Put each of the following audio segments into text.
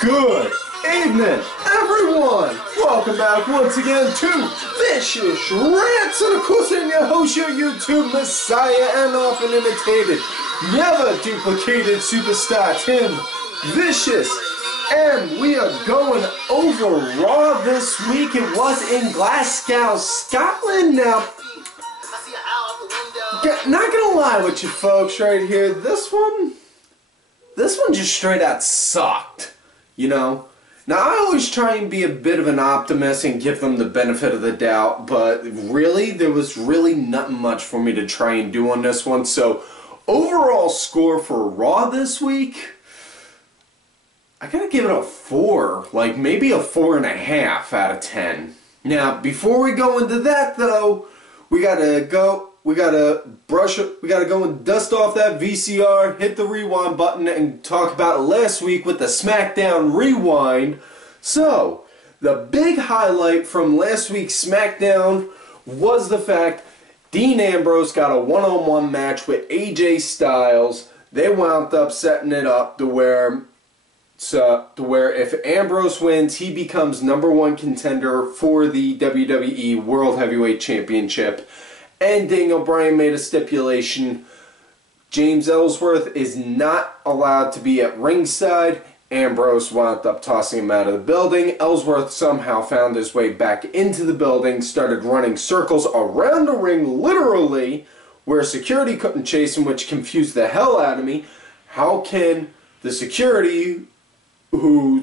Good evening, everyone! Welcome back once again to Vicious Rants, and of course I'm your host, your YouTube messiah and often imitated, never duplicated superstar, Tim Vicious. And we are going over Raw this week. It was in Glasgow, Scotland. Now, not gonna lie with you folks right here, this one just straight out sucked. You know? Now, I always try and be a bit of an optimist and give them the benefit of the doubt, but really, there was really nothing much for me to try and do on this one. So, overall score for Raw this week, I gotta give it a 4, like maybe a 4.5 out of 10. Now, before we go into that though, we gotta go and dust off that VCR, hit the rewind button, and talk about last week with the SmackDown Rewind. So, the big highlight from last week's SmackDown was the fact Dean Ambrose got a one-on-one match with AJ Styles. They wound up setting it up to where if Ambrose wins, he becomes #1 contender for the WWE World Heavyweight Championship. And Daniel Bryan made a stipulation. James Ellsworth is not allowed to be at ringside. Ambrose wound up tossing him out of the building. Ellsworth somehow found his way back into the building, started running circles around the ring, literally, where security couldn't chase him, which confused the hell out of me. How can the security, who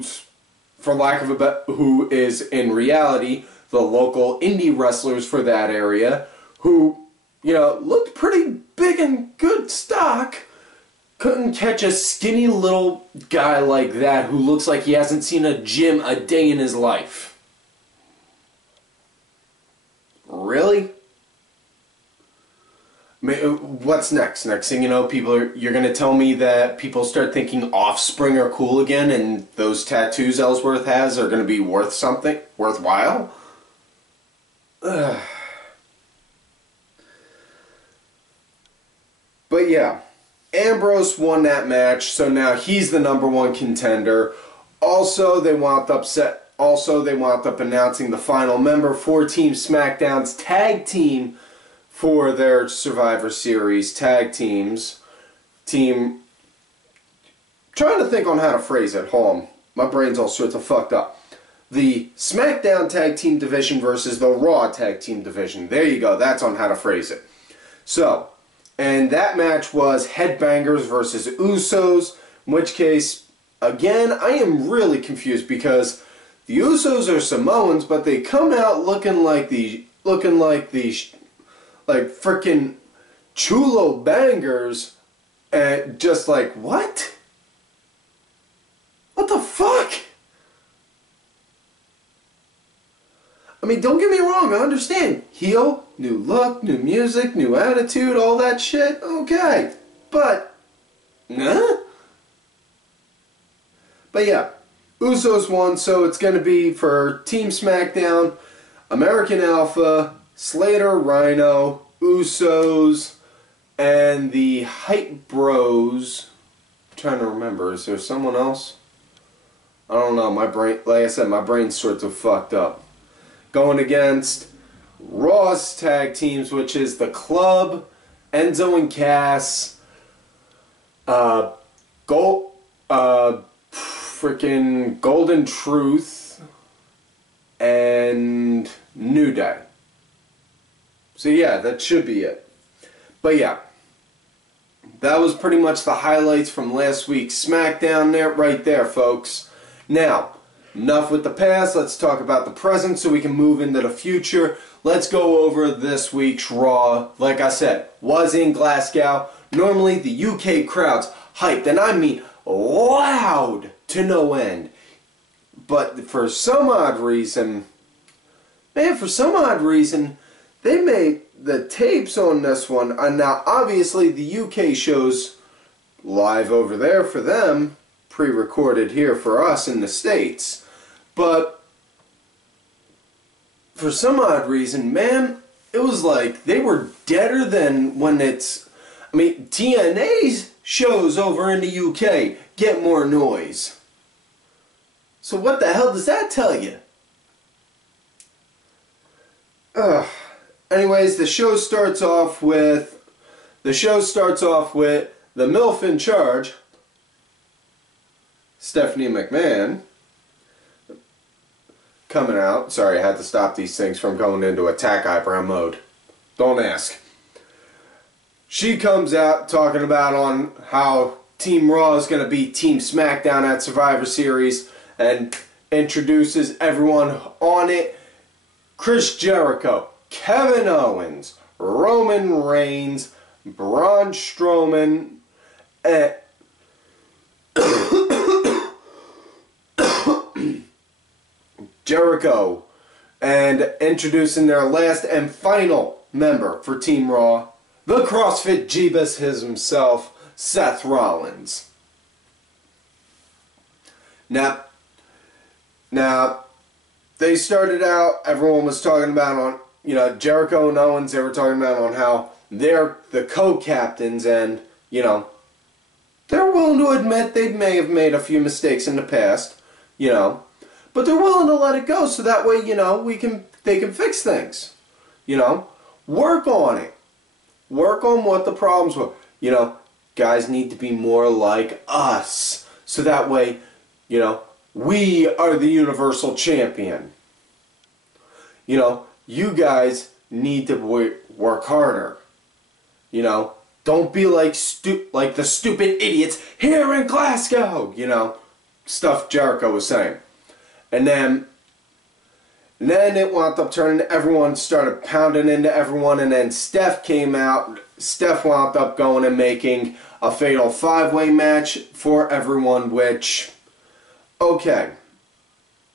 is in reality the local indie wrestlers for that area, who, you know, looked pretty big and good stock, couldn't catch a skinny little guy like that who looks like he hasn't seen a gym a day in his life? Really? I mean, what's next? Next thing you know, you're going to tell me that people start thinking Offspring are cool again and those tattoos Ellsworth has are going to be worth something, worthwhile? Ugh. But yeah, Ambrose won that match, so now he's the #1 contender. Also, they wound up announcing the final member for Team SmackDown's tag team for their Survivor Series tag teams. Trying to think on how to phrase it. Hold on, my brain's all sorts of fucked up. The SmackDown tag team division versus the Raw tag team division. There you go. That's on how to phrase it. So. And that match was Headbangers versus Usos, in which case, again, I am really confused because the Usos are Samoans, but they come out looking like frickin' chulo bangers, and just like, what? What the fuck? I mean, don't get me wrong, I understand. Heel, new look, new music, new attitude, all that shit, okay. But, nah? But yeah, Usos won, so it's going to be for Team SmackDown, American Alpha, Slater, Rhino, Usos, and the Hype Bros. I'm trying to remember, is there someone else? I don't know, my brain, like I said, my brain's sort of fucked up. Going against Raw's tag teams, which is the Club, Enzo and Cass, freaking Golden Truth, and New Day. So yeah, that should be it. But yeah, that was pretty much the highlights from last week's SmackDown right there, folks. Now, enough with the past, let's talk about the present so we can move into the future. Let's go over this week's Raw. Like I said, was in Glasgow. Normally the UK crowd's hyped, and I mean loud to no end. But for some odd reason, they made the tapes on this one. And now obviously the UK show's live over there for them, pre-recorded here for us in the States. But for some odd reason, man, it was like they were deader than when it's... I mean, TNA's shows over in the UK get more noise. So what the hell does that tell you? Anyways, the show starts off with the MILF in charge, Stephanie McMahon, coming out. Sorry, I had to stop these things from going into attack eyebrow mode. Don't ask. She comes out talking about on how Team Raw is going to beat Team SmackDown at Survivor Series and introduces everyone on it. Chris Jericho, Kevin Owens, Roman Reigns, Braun Strowman, and Jericho, and introducing their last and final member for Team Raw, the CrossFit Jeebus himself, Seth Rollins. Now, they started out, everyone was talking about on, Jericho and Owens, they were talking about on how they're the co-captains and, they're willing to admit they may have made a few mistakes in the past, but they're willing to let it go so that way, they can fix things, work on it. Work on what the problems were. Guys need to be more like us. So that way, we are the Universal Champion. You guys need to work harder. Don't be like the stupid idiots here in Glasgow. Stuff Jericho was saying. And then it wound up turning, everyone started pounding into everyone, and then Steph came out. Steph wound up going and making a fatal 5-way match for everyone, which, okay.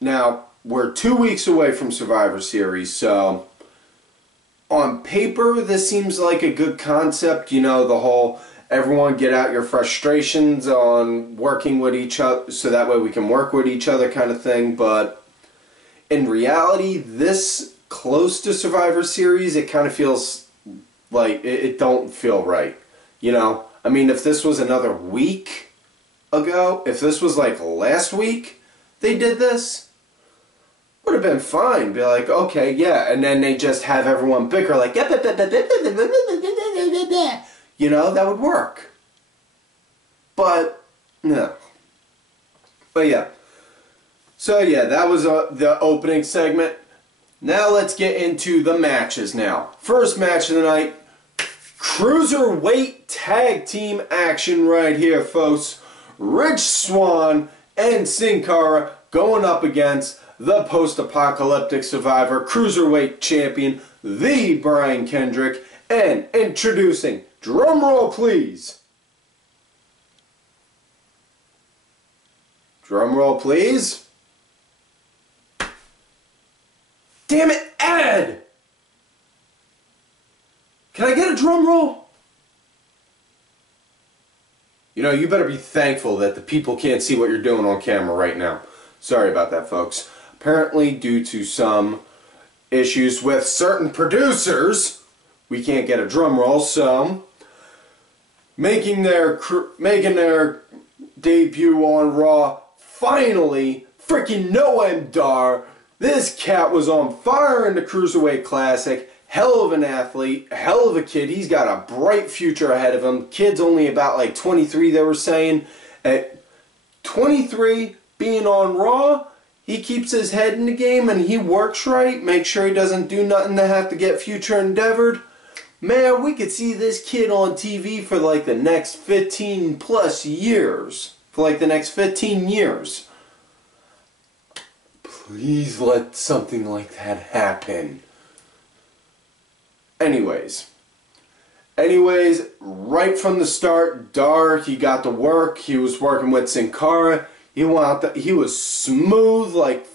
Now, we're 2 weeks away from Survivor Series, so on paper, this seems like a good concept. The whole, everyone get out your frustrations on working with each other, so that way we can work with each other kind of thing, but in reality, this close to Survivor Series, it kind of feels like it don't feel right. I mean, if this was another week ago, if this was like last week they did this, would have been fine. Be like, okay, yeah, and then they just have everyone bicker like, that would work. But, no. But yeah. So yeah, that was the opening segment. Now let's get into the matches now. First match of the night, Cruiserweight Tag Team action right here, folks. Rich Swann and Sin Cara going up against the post-apocalyptic Survivor Cruiserweight Champion, the Brian Kendrick, and introducing, drumroll please. Drumroll please. Damn it, Ed! Can I get a drum roll? You better be thankful that the people can't see what you're doing on camera right now. Sorry about that, folks. Apparently, due to some issues with certain producers, we can't get a drum roll, so making their debut on Raw, finally, freaking Noam Dar. This cat was on fire in the Cruiserweight Classic. Hell of an athlete, hell of a kid. He's got a bright future ahead of him. Kid's only about like 23, they were saying. At 23, being on Raw, he keeps his head in the game and he works right. Make sure he doesn't do nothing to have to get future endeavored. Man, we could see this kid on TV for like the next 15 plus years. For like the next 15 years. Please let something like that happen. Anyways, right from the start, Dar, he got to work. He was working with Sin Cara. He was smooth like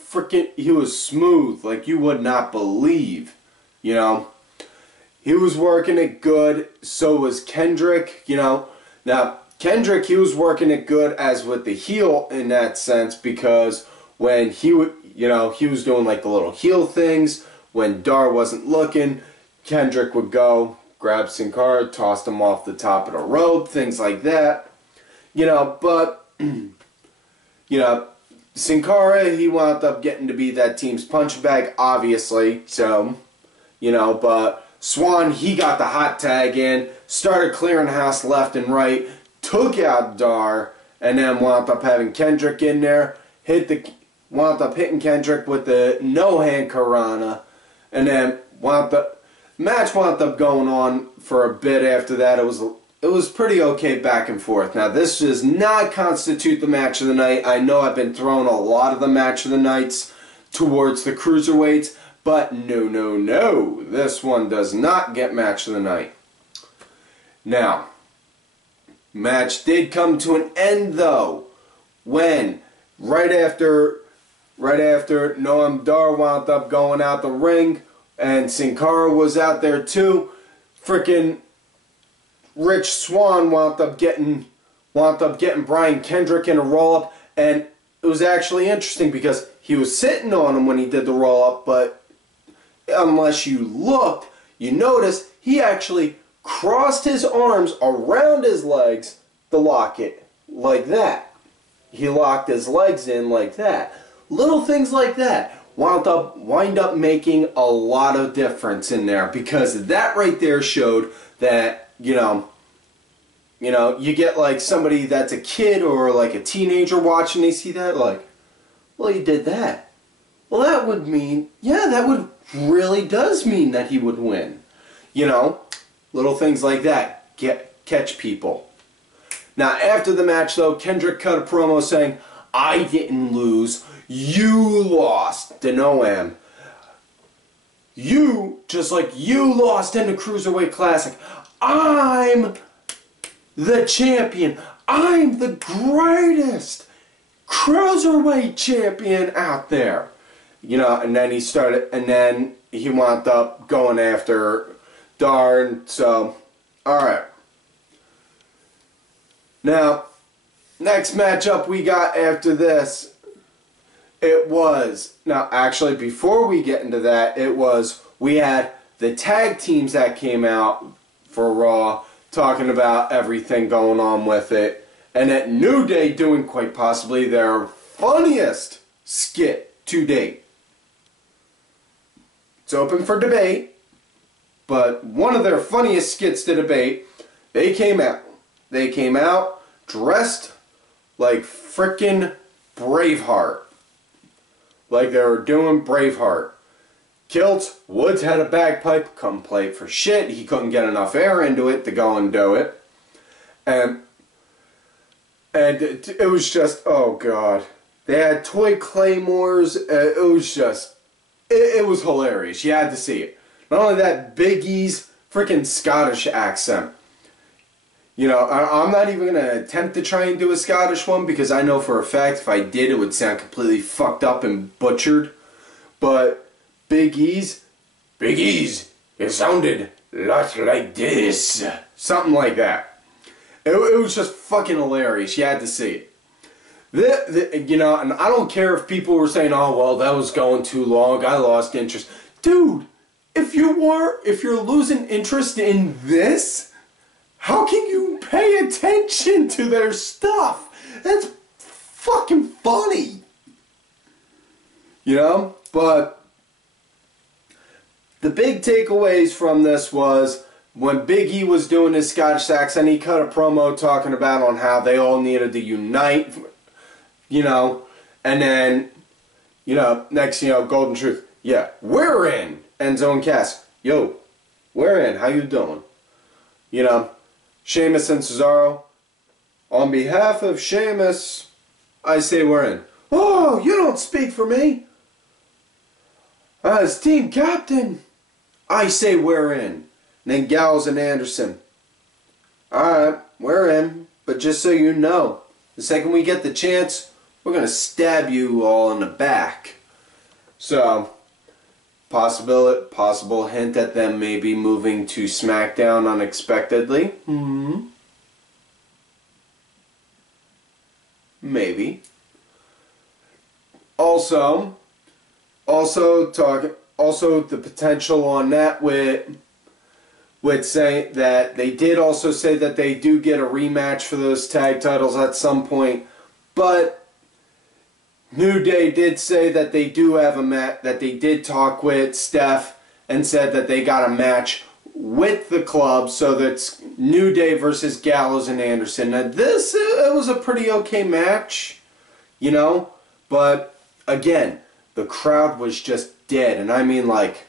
you would not believe. He was working it good. So was Kendrick. Now Kendrick, he was working it good as with the heel in that sense, because when he would, he was doing like the little heel things when Dar wasn't looking. Kendrick would go, grab Sin Cara, tossed him off the top of the rope, things like that. But, Sin Cara, he wound up getting to be that team's punching bag, obviously. So, you know, but Swann, he got the hot tag in, started clearing the house left and right, took out Dar, and then wound up having Kendrick in there, wound up hitting Kendrick with the no-hand Karana, and then match wound up going on for a bit after that. It was pretty okay back and forth. Now, this does not constitute the match of the night. I know I've been throwing a lot of the match of the nights towards the cruiserweights, but no, no, no. This one does not get match of the night. Now, match did come to an end, though, when right after Noam Dar wound up going out the ring, and Sin Cara was out there too. Frickin' Rich Swann wound up getting Brian Kendrick in a roll-up, and it was actually interesting because he was sitting on him when he did the roll-up, but unless you looked, you noticed he actually crossed his arms around his legs to lock it like that. He locked his legs in like that. Little things like that wind up making a lot of difference in there, because that right there showed that, you know, you get like somebody that's a kid or like a teenager watching, they see that like, well, he did that. Well, that would mean, yeah, that would really does mean that he would win. You know, little things like that catch people. Now, after the match, though, Kendrick cut a promo saying, I didn't lose, you lost to Noam. You, just like you lost in the Cruiserweight Classic, I'm the champion. I'm the greatest Cruiserweight champion out there. You know, and then he wound up going after Darn. So, alright. Now, next matchup we got after this, now actually before we get into that, we had the tag teams that came out for Raw talking about everything going on with it, and at New Day doing quite possibly their funniest skit to date. It's open for debate, but one of their funniest skits to debate, they came out dressed like frickin' Braveheart. Like they were doing Braveheart. Kilts, Woods had a bagpipe, couldn't play it for shit. He couldn't get enough air into it to go and do it. And it was just, oh god. They had toy claymores. It was just, it was hilarious. You had to see it. Not only that, Big E's freaking Scottish accent. You know, I'm not even going to attempt to try and do a Scottish one, because I know for a fact if I did, it would sound completely fucked up and butchered. But Big E's, it sounded a lot like this. Something like that. It was just fucking hilarious. You had to see it. You know, and I don't care if people were saying, oh, well, that was going too long, I lost interest. Dude, if you're losing interest in this, how can you pay attention to their stuff? That's fucking funny. You know? But the big takeaways from this was when Big E was doing his Scottish accent, he cut a promo talking about on how they all needed to unite, you know, and then, you know, next, you know, Golden Truth. Yeah, we're in. Enzo and Cass. Yo, we're in. How you doing? You know, Sheamus and Cesaro. On behalf of Sheamus, I say we're in. Oh, you don't speak for me. As team captain, I say we're in. And then Gallows and Anderson. Alright, we're in. But just so you know, the second we get the chance, we're going to stab you all in the back. So, possible hint at them maybe moving to SmackDown unexpectedly. Maybe. Also the potential on that with saying that they did also say that they do get a rematch for those tag titles at some point, but New Day did say that they do have a match, that they did talk with Steph and said that they got a match with the club, so that's New Day versus Gallows and Anderson. Now this, it was a pretty okay match, you know, but again, the crowd was just dead, and I mean like,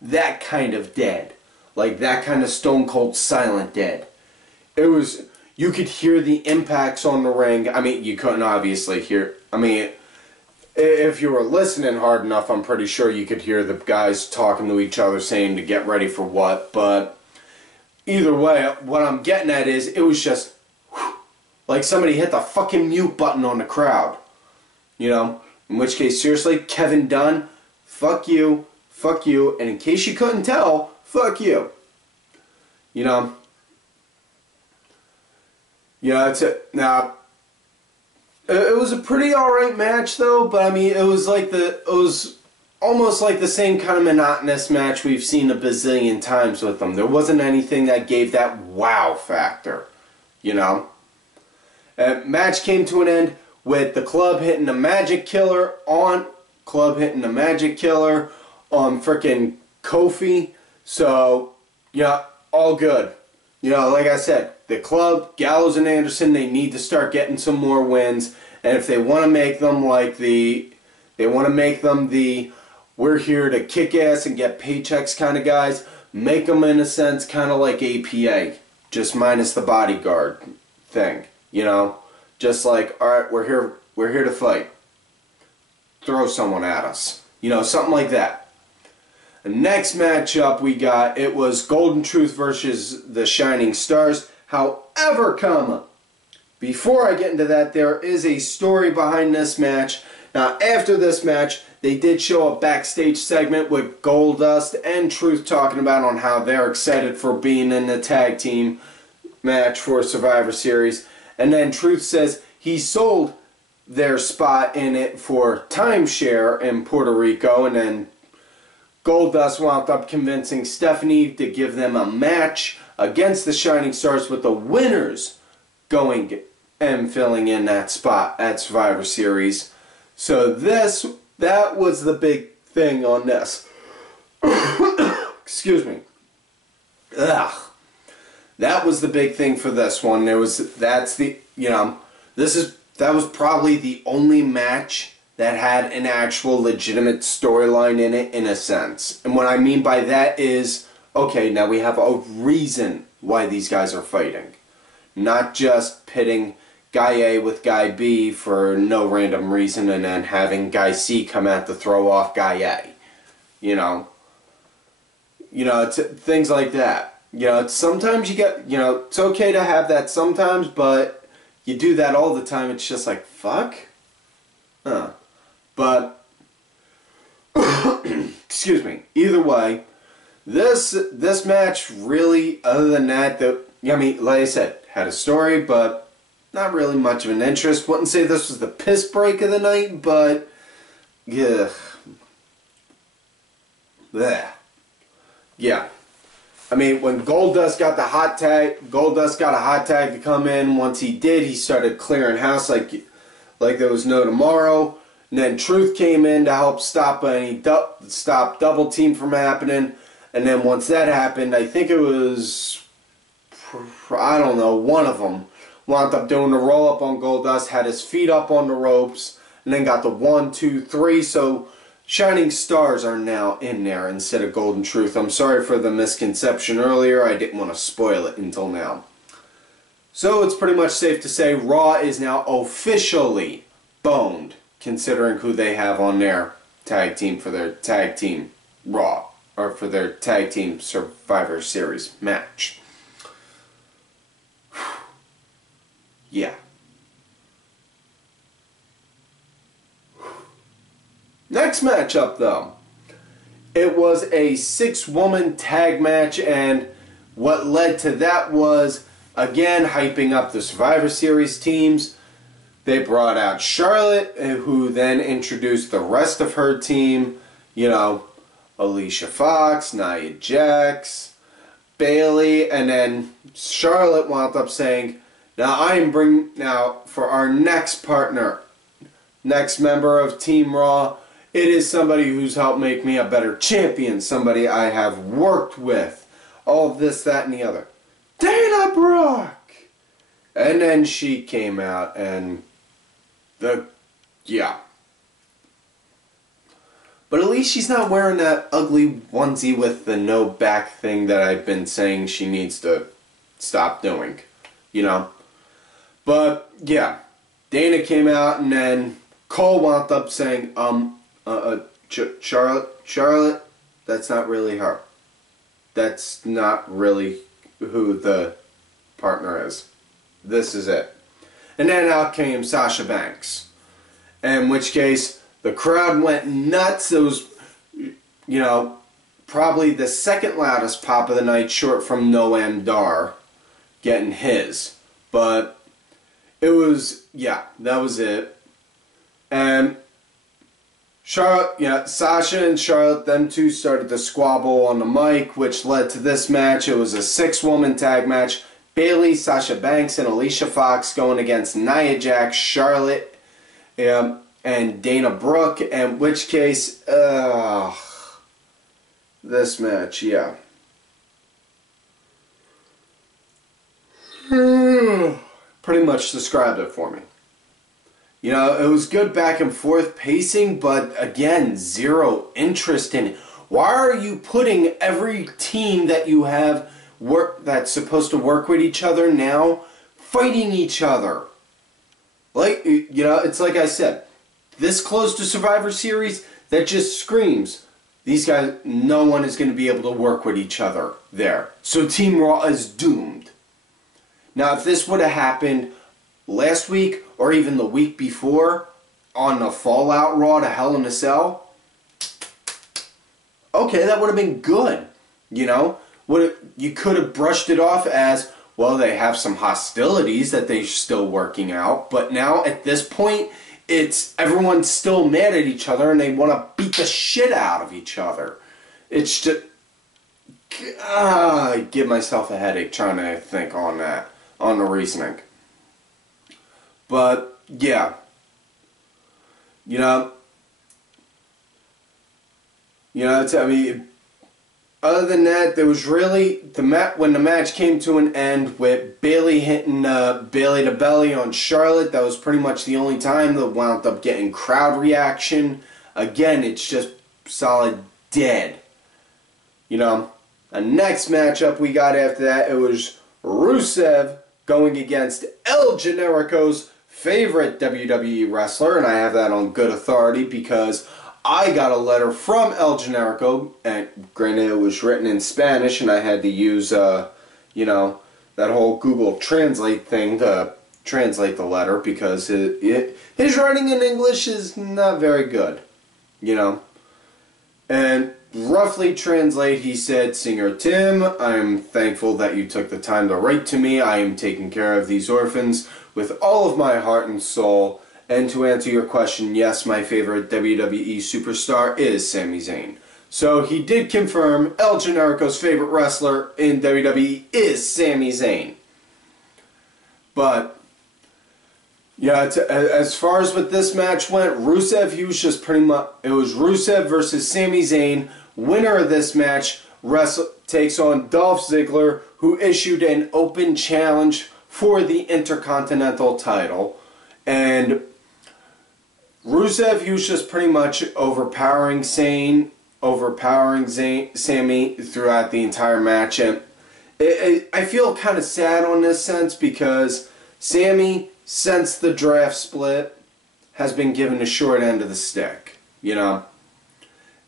that kind of dead. Like that kind of stone cold silent dead. It was, you could hear the impacts on the ring. I mean, you couldn't obviously hear, I mean, if you were listening hard enough, I'm pretty sure you could hear the guys talking to each other saying to get ready for what, but either way, what I'm getting at is, it was just, whew, like somebody hit the fucking mute button on the crowd. You know? In which case, seriously, Kevin Dunn, fuck you, and in case you couldn't tell, fuck you. You know? Yeah, that's it. Now, it was a pretty alright match though, but I mean, it was almost like the same kind of monotonous match we've seen a bazillion times with them. There wasn't anything that gave that wow factor, you know? Match came to an end with the club hitting a magic killer on frickin' Kofi. So, yeah, all good. You know, like I said, the club, Gallows and Anderson, they need to start getting some more wins. And if they want to make them like we're here to kick ass and get paychecks kind of guys, make them in a sense kind of like APA, just minus the bodyguard thing, you know? Just like, alright, we're here to fight. Throw someone at us. You know, something like that. The next matchup we got, it was Golden Truth versus the Shining Stars. However, before I get into that, there is a story behind this match. Now, after this match, they did show a backstage segment with Goldust and Truth talking about on how they're excited for being in the tag team match for Survivor Series. And then Truth says he sold their spot in it for timeshare in Puerto Rico, and then Goldust wound up convincing Stephanie to give them a match against the Shining Stars, with the winners going and filling in that spot at Survivor Series. So that was the big thing on this. Excuse me. Ugh. That was the big thing for this one. That was probably the only match that had an actual legitimate storyline in it, in a sense. And what I mean by that is, okay, now we have a reason why these guys are fighting. Not just pitting Guy A with Guy B for no random reason and then having Guy C come out to throw off Guy A. You know, it's things like that. You know, sometimes you get, you know, it's okay to have that sometimes, but you do that all the time, it's just like, fuck? But, excuse me, either way, this match really, other than that, I mean, like I said, had a story, but not really much of an interest. Wouldn't say this was the piss break of the night, but, yeah. Blech. Yeah. I mean, when Goldust got a hot tag to come in. Once he did, he started clearing house like there was no tomorrow. And then Truth came in to help stop double team from happening. And then once that happened, I think it was, I don't know, one of them wound up doing the roll up on Goldust, had his feet up on the ropes, and then got the 1, 2, 3. So Shining Stars are now in there instead of Golden Truth. I'm sorry for the misconception earlier. I didn't want to spoil it until now. So it's pretty much safe to say Raw is now officially boned, considering who they have on their tag team for their tag team Raw, or for their tag team Survivor Series match. Yeah. Next matchup, though, it was a 6-woman tag match, and what led to that was, again, hyping up the Survivor Series teams. They brought out Charlotte, who then introduced the rest of her team, you know, Alicia Fox, Nia Jax, Bayley, and then Charlotte wound up saying, Now for our next partner, next member of Team Raw, it is somebody who's helped make me a better champion, somebody I have worked with, all of this, that, and the other. Dana Brooke! And then she came out and yeah. But at least she's not wearing that ugly onesie with the no back thing that I've been saying she needs to stop doing, you know. But yeah, Dana came out and then Cole wound up saying, Charlotte, that's not really her. That's not really who the partner is. This is it. And then out came Sasha Banks. In which case, the crowd went nuts. It was, you know, probably the second loudest pop of the night, short from Noam Dar getting his. But it was, yeah, that was it. And Sasha and Charlotte, them two started to squabble on the mic, which led to this match. It was a 6-woman tag match. Bayley, Sasha Banks, and Alicia Fox going against Nia Jax, Charlotte, and Dana Brooke. In which case, this match, yeah. Pretty much described it for me. You know, it was good back and forth pacing, but again, zero interest in it. Why are you putting every team that you have that's supposed to work with each other now fighting each other? Like, you know, it's like I said, this close to Survivor Series, that just screams, these guys, no one is going to be able to work with each other there. So Team Raw is doomed. Now, if this would have happened last week or even the week before on the Fallout Raw to Hell in a Cell, okay, that would have been good. You know, you could have brushed it off as, well, they have some hostilities that they're still working out, but now at this point, it's everyone's still mad at each other and they want to beat the shit out of each other. It's just, I give myself a headache trying to think on that, on the reasoning. But yeah, you know, I mean, other than that, there was really when the match came to an end with Bayley hitting Bayley to belly on Charlotte. That was pretty much the only time that wound up getting crowd reaction. Again, it's just solid dead. You know, the next matchup we got after that, it was Rusev going against El Generico's favorite WWE wrestler, and I have that on good authority because I got a letter from El Generico, and granted it was written in Spanish, and I had to use, you know, that whole Google Translate thing to translate the letter because his writing in English is not very good, you know. And roughly translate, he said, Singer Tim, I am thankful that you took the time to write to me. I am taking care of these orphans with all of my heart and soul. And to answer your question, yes, my favorite WWE superstar is Sami Zayn. So he did confirm El Generico's favorite wrestler in WWE is Sami Zayn. But yeah, as far as what this match went, Rusev, he was just pretty much, it was Rusev versus Sami Zayn. Winner of this match takes on Dolph Ziggler, who issued an open challenge for the Intercontinental title. And Rusev, he was just pretty much overpowering Sami throughout the entire match. And I feel kind of sad on this sense because Sami, since the draft split, has been given the short end of the stick, you know.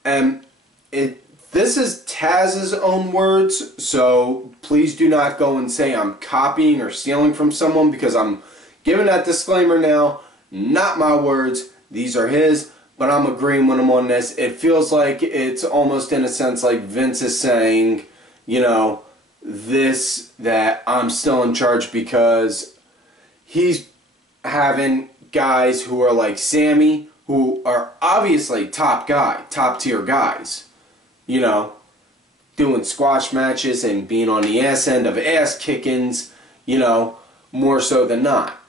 And this is Taz's own words, so please do not go and say I'm copying or stealing from someone because I'm giving that disclaimer now. Not my words. These are his, but I'm agreeing with him on this. It feels like it's almost in a sense like Vince is saying, you know, that I'm still in charge because he's having guys who are like Sami, who are obviously top tier guys, you know, doing squash matches and being on the ass end of ass kickings, you know, more so than not.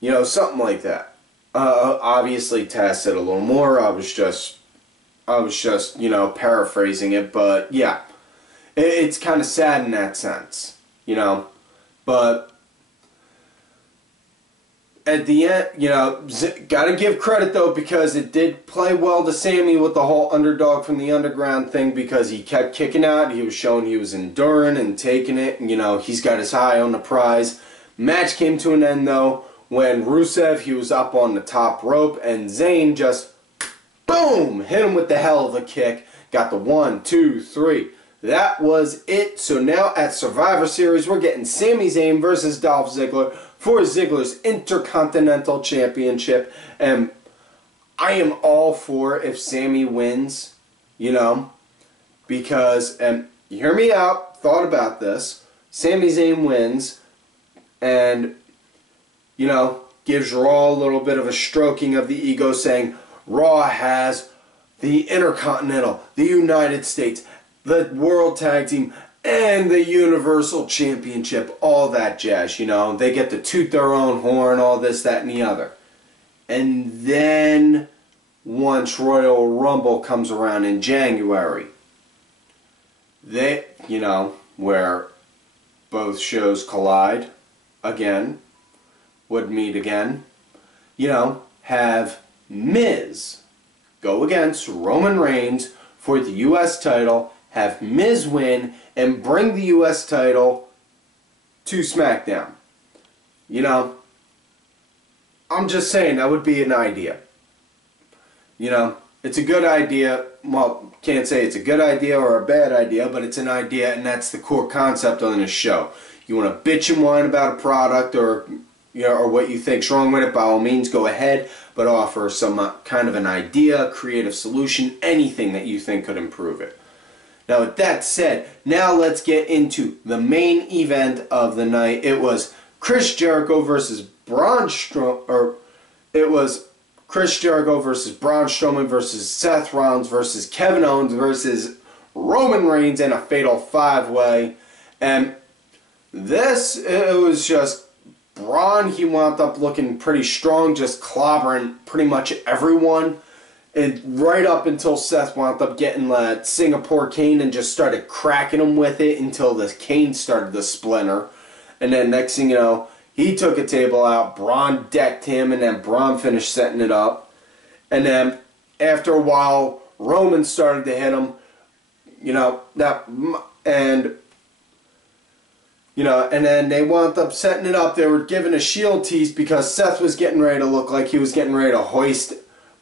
You know, something like that. Obviously Taz said a little more. I was just, you know, paraphrasing it, but yeah. It's kind of sad in that sense, you know. But at the end, you know, gotta give credit though, because it did play well to Sami with the whole underdog from the underground thing, because he kept kicking out. He was showing he was enduring and taking it, and, you know, he's got his eye on the prize. Match came to an end though when Rusev, he was up on the top rope, and Zayn just, boom, hit him with the hell of a kick. Got the 1, 2, 3. That was it. So now at Survivor Series, we're getting Sami Zayn versus Dolph Ziggler for Ziggler's Intercontinental Championship. And I am all for if Sami wins, you know, because, and you hear me out, thought about this, Sami Zayn wins and, you know, gives Raw a little bit of a stroking of the ego, saying Raw has the Intercontinental, the United States, the World Tag Team, and the Universal Championship, all that jazz, you know. They get to toot their own horn, all this, that, and the other. And then, once Royal Rumble comes around in January, they, you know, where both shows collide again, would meet again, you know, have Miz go against Roman Reigns for the U.S. title, have Miz win, and bring the U.S. title to SmackDown. You know, I'm just saying that would be an idea. You know, it's a good idea. Well, can't say it's a good idea or a bad idea, but it's an idea, and that's the core concept on this show. You want to bitch and whine about a product, or, you know, or what you think's wrong with it, by all means, go ahead, but offer some kind of an idea, creative solution, anything that you think could improve it. Now, with that said, now let's get into the main event of the night. It was Chris Jericho versus Braun Strowman, or it was Chris Jericho versus Braun Strowman versus Seth Rollins versus Kevin Owens versus Roman Reigns in a fatal 5-way. And this, it was just Braun, he wound up looking pretty strong, just clobbering pretty much everyone. And right up until Seth wound up getting that Singapore cane and just started cracking him with it until the cane started to splinter. And then next thing you know, he took a table out, Braun decked him, and then Braun finished setting it up. And then after a while, Roman started to hit him, you know, and then they wound up setting it up. They were giving a shield tease because Seth was getting ready to look like he was getting ready to hoist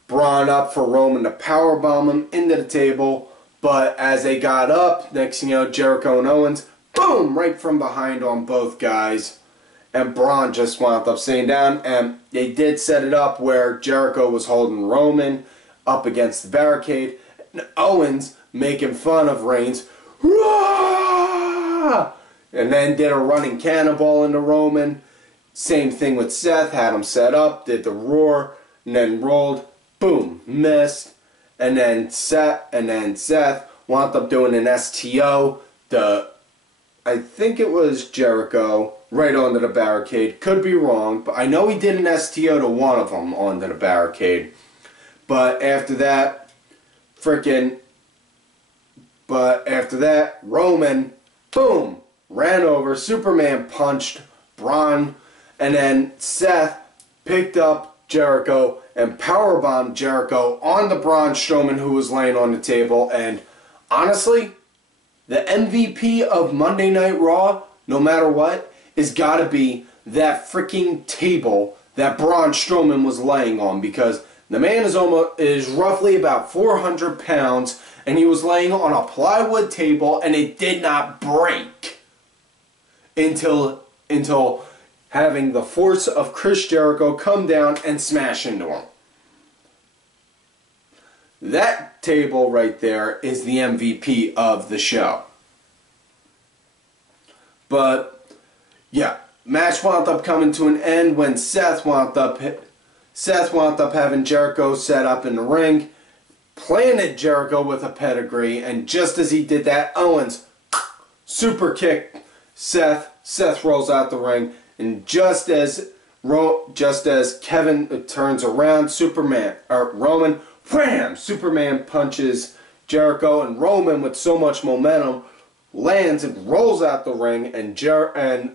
Braun up for Roman to powerbomb him into the table. But as they got up, next thing you know, Jericho and Owens, boom, right from behind on both guys. And Braun just wound up sitting down. And they did set it up where Jericho was holding Roman up against the barricade. And Owens making fun of Reigns. Rah! And then did a running cannonball into Roman. Same thing with Seth. Had him set up, did the roar, and then rolled. Boom, missed. And then Seth wound up doing an STO. I think it was Jericho right onto the barricade. Could be wrong, but I know he did an STO to one of them onto the barricade. But after that, Roman, boom, ran over, Superman punched Braun, and then Seth picked up Jericho and powerbombed Jericho on the Braun Strowman, who was laying on the table. And honestly, the MVP of Monday Night Raw, no matter what, is gotta be that freaking table that Braun Strowman was laying on, because the man is roughly about 400 pounds, and he was laying on a plywood table, and it did not break until having the force of Chris Jericho come down and smash into him. That table right there is the MVP of the show. But yeah, match wound up coming to an end when Seth wound up having Jericho set up in the ring, planted Jericho with a pedigree, and just as he did that, Owens super kicked Seth, Seth rolls out the ring, and just as Kevin turns around, Roman, wham! Superman punches Jericho, and Roman, with so much momentum, lands and rolls out the ring, and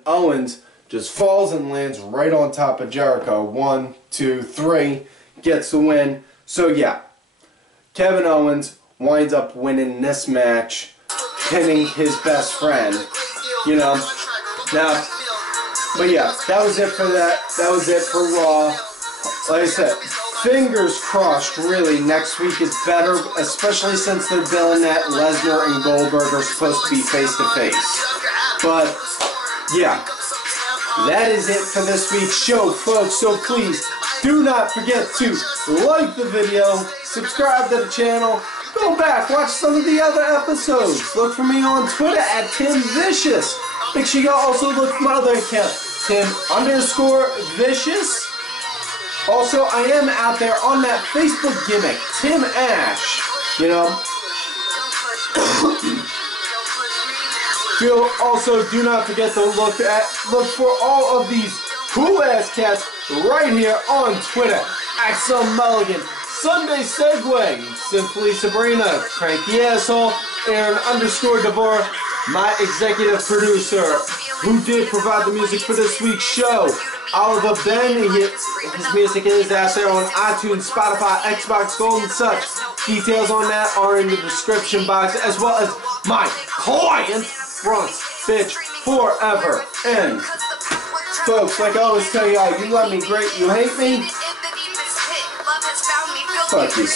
Owens just falls and lands right on top of Jericho. 1, 2, 3, gets the win. So yeah, Kevin Owens winds up winning this match, pinning his best friend. You know, now, but yeah, that was it for that. That was it for Raw. Like I said, fingers crossed, really, next week is better, especially since they're billing that Lesnar and Goldberg are supposed to be face-to-face. But, yeah, that is it for this week's show, folks. So please, do not forget to like the video, subscribe to the channel, go back, watch some of the other episodes. Look for me on Twitter at TimVicious. Make sure you also look for my other account, Tim_Vicious. Also, I am out there on that Facebook gimmick, Tim Ash. You know. Also, do not forget to look for all of these cool ass cats right here on Twitter. Axel Mulligan, Sunday Segway, Simply Sabrina, Cranky Asshole, Aaron_Devore, my executive producer, who did provide the music for this week's show. Oliver Ben, his music is out there on iTunes, Spotify, Xbox Gold, and such. Details on that are in the description box, as well as my client, Fronts Bitch Forever. And folks, like I always tell y'all, you love me great, you hate me, fuck you.